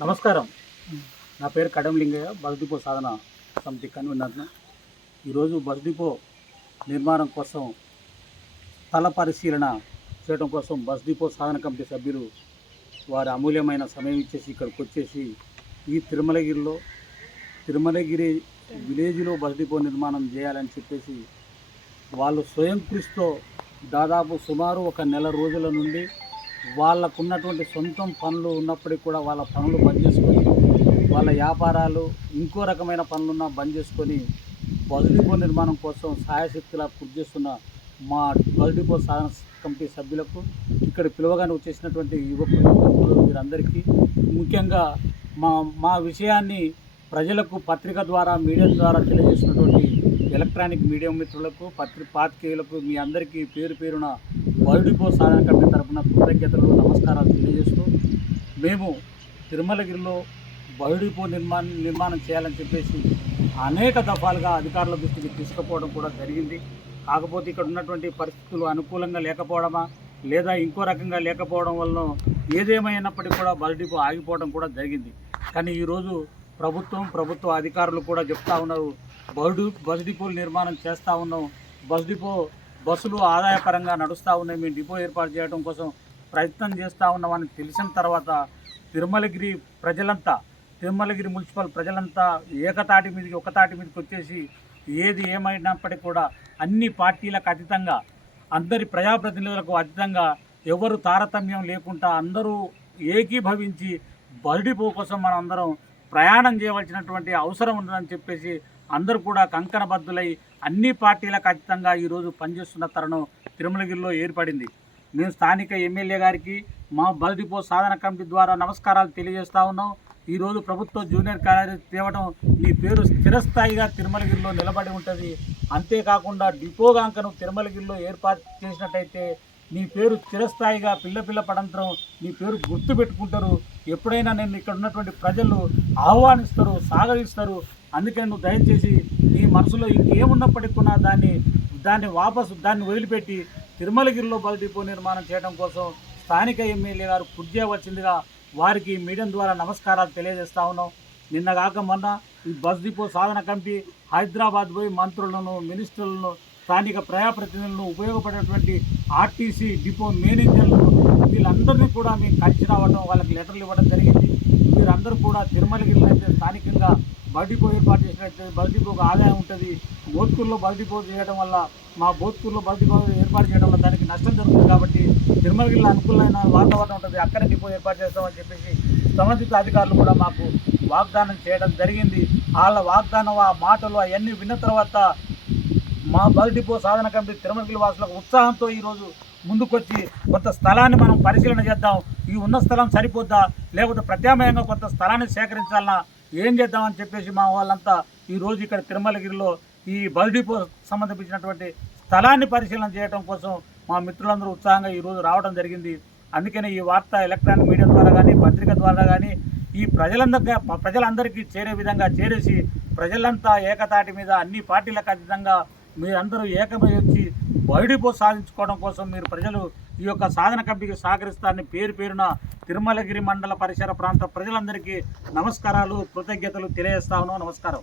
నమస్కారం. నా పేరు కడం లింగయ్య, బస్ డిపో సాధన సమితి కన్వీనర్ను. ఈరోజు బస్ డిపో నిర్మాణం కోసం స్థల పరిశీలన చేయడం కోసం బస్ డిపో సాధన కమిటీ సభ్యులు వారి అమూల్యమైన సమయం ఇచ్చేసి ఇక్కడికి వచ్చేసి ఈ తిరుమలగిరి విలేజ్లో బస్ డిపో నిర్మాణం చేయాలని చెప్పేసి వాళ్ళు స్వయం కృషితో దాదాపు సుమారు ఒక నెల రోజుల నుండి వాళ్ళకున్నటువంటి సొంతం పనులు ఉన్నప్పటికీ కూడా వాళ్ళ పనులు బంద్ చేసుకొని, వాళ్ళ వ్యాపారాలు ఇంకో రకమైన పనులున్నా బంద్ చేసుకొని బస్ డిపో నిర్మాణం కోసం సాయశక్తిలా కృషి చేస్తున్న మా బస్ డిపో సాధన కమిటీ సభ్యులకు, ఇక్కడ పిలువగానే వచ్చేసినటువంటి యువకులు వీరందరికీ, ముఖ్యంగా మా విషయాన్ని ప్రజలకు పత్రిక ద్వారా మీడియా ద్వారా తెలియజేసినటువంటి ఎలక్ట్రానిక్ మీడియా మిత్రులకు, పాత్రికేయులకు మీ అందరికీ పేరు పేరున బస్ డిపో సాధన కమిటీ తరఫున కృతజ్ఞతలు, నమస్కారాలు తెలియజేస్తూ, మేము తిరుమలగిరిలో బస్ డిపో నిర్మాణం చేయాలని చెప్పేసి అనేక దఫాలుగా అధికారుల దృష్టికి తీసుకుపోవడం కూడా జరిగింది. కాకపోతే ఇక్కడ ఉన్నటువంటి పరిస్థితులు అనుకూలంగా లేకపోవడమా లేదా ఇంకో రకంగా లేకపోవడం వల్ల ఏదేమైనప్పటికీ కూడా బస్ డిపో ఆగిపోవడం కూడా జరిగింది. కానీ ఈరోజు ప్రభుత్వ అధికారులు కూడా చెప్తా ఉన్నారు, బస్ డిపోలు నిర్మాణం చేస్తూ ఉన్నాం, బస్సులు ఆదాయపరంగా నడుస్తూ ఉన్నాయి, మేము డిపో ఏర్పాటు చేయడం కోసం ప్రయత్నం చేస్తూ ఉన్నామని తెలిసిన తర్వాత తిరుమలగిరి మున్సిపల్ ప్రజలంతా ఒక తాటి మీదకి వచ్చేసి ఏది ఏమైనప్పటికీ కూడా అన్ని పార్టీలకు అతీతంగా, అందరి ప్రజాప్రతినిధులకు అతీతంగా ఎవరు తారతమ్యం లేకుండా అందరూ ఏకీభవించి బస్ డిపో కోసం మనం అందరం ప్రయాణం చేయవలసినటువంటి అవసరం ఉందని చెప్పేసి అందరూ కూడా కంకణబద్దులై అన్ని పార్టీలకు అతీతంగా ఈరోజు పనిచేస్తున్న తరుణం తిరుమలగిరిలో ఏర్పడింది. మేము స్థానిక ఎమ్మెల్యే గారికి మా బస్ డిపో సాధన కమిటీ ద్వారా నమస్కారాలు తెలియజేస్తూ ఉన్నాం. ఈరోజు ప్రభుత్వ జూనియర్ కార్యాలయం తేవడం మీ పేరు స్థిరస్థాయిగా తిరుమలగిరిలో నిలబడి ఉంటుంది. అంతేకాకుండా డిపోగాంకను తిరుమలగిరిలో ఏర్పాటు చేసినట్టయితే నీ పేరు చిరస్థాయిగా పిల్ల పడంతరం నీ పేరు గుర్తు పెట్టుకుంటారు. ఎప్పుడైనా నేను ఇక్కడ ఉన్నటువంటి ప్రజలు ఆహ్వానిస్తారు, సాగరిస్తారు. అందుకని నువ్వు దయచేసి నీ మనసులో ఇంకేమున్నప్పటికీ కూడా దాన్ని వదిలిపెట్టి తిరుమలగిరిలో బస్ డిపో నిర్మాణం చేయడం కోసం స్థానిక ఎమ్మెల్యే గారు కృషి చేయవలసిందిగా వారికి మీడియా ద్వారా నమస్కారాలు తెలియజేస్తా ఉన్నాం. నిన్నగాక మొన్న ఈ బస్ డిపో సాధన కమిటీ హైదరాబాద్ పోయి మంత్రులను, మినిస్టర్లను, స్థానిక ప్రజాప్రతినిధులను, ఉపయోగపడేటువంటి ఆర్టీసీ డిపో మేనేజర్లను వీళ్ళందరినీ కూడా మేము కలిసి రావడం, వాళ్ళకి లెటర్లు ఇవ్వడం జరిగింది. వీరందరూ కూడా తిరుమలగిరిలో అయితే స్థానికంగా బస్ డిపో ఏర్పాటు చేసినట్టు బస్ డిపోకు ఆదాయం ఉంటుంది. భోత్కూరులో బస్ డిపో చేయడం వల్ల, మా భోత్కూరులో బస్ డిపో ఏర్పాటు చేయడం వల్ల దానికి నష్టం జరుగుతుంది. కాబట్టి తిరుమలగిరిలో అనుకూలమైన వాతావరణం ఉంటుంది, అక్కడే డిపో ఏర్పాటు చేస్తామని చెప్పేసి సంబంధిత అధికారులు కూడా మాకు వాగ్దానం చేయడం జరిగింది. వాళ్ళ వాగ్దానం, ఆ మాటలు అవన్నీ విన్న తర్వాత మా బస్ డిపో సాధన కమిటీ తిరుమలగిరి వాసులకు ఉత్సాహంతో ఈరోజు ముందుకొచ్చి కొంత స్థలాన్ని మనం పరిశీలన చేద్దాం, ఈ ఉన్న స్థలం సరిపోద్దా లేకపోతే ప్రత్యామ్నాయంగా కొంత స్థలాన్ని సేకరించాలన్నా ఏం చేద్దామని చెప్పేసి మా వాళ్ళంతా ఈరోజు ఇక్కడ తిరుమలగిరిలో ఈ బస్ డిపో సంబంధించినటువంటి స్థలాన్ని పరిశీలన చేయడం కోసం మా మిత్రులందరూ ఉత్సాహంగా ఈరోజు రావడం జరిగింది. అందుకని ఈ వార్త ఎలక్ట్రానిక్ మీడియా ద్వారా కానీ, పత్రిక ద్వారా కానీ ఈ ప్రజలందరికీ చేరే విధంగా చేరేసి ప్రజలంతా ఏకతాటి మీద అన్ని పార్టీలకు అతీతంగా మీరందరూ ఏకమై వచ్చి బస్ డిపో సాధించుకోవడం కోసం మీరు ప్రజలు ఈ యొక్క సాధన కమిటీకి సహకరిస్తారని పేరు పేరున తిరుమలగిరి మండల పరిసర ప్రాంత ప్రజలందరికీ నమస్కారాలు, కృతజ్ఞతలు తెలియజేస్తా ఉన్నాం. నమస్కారం.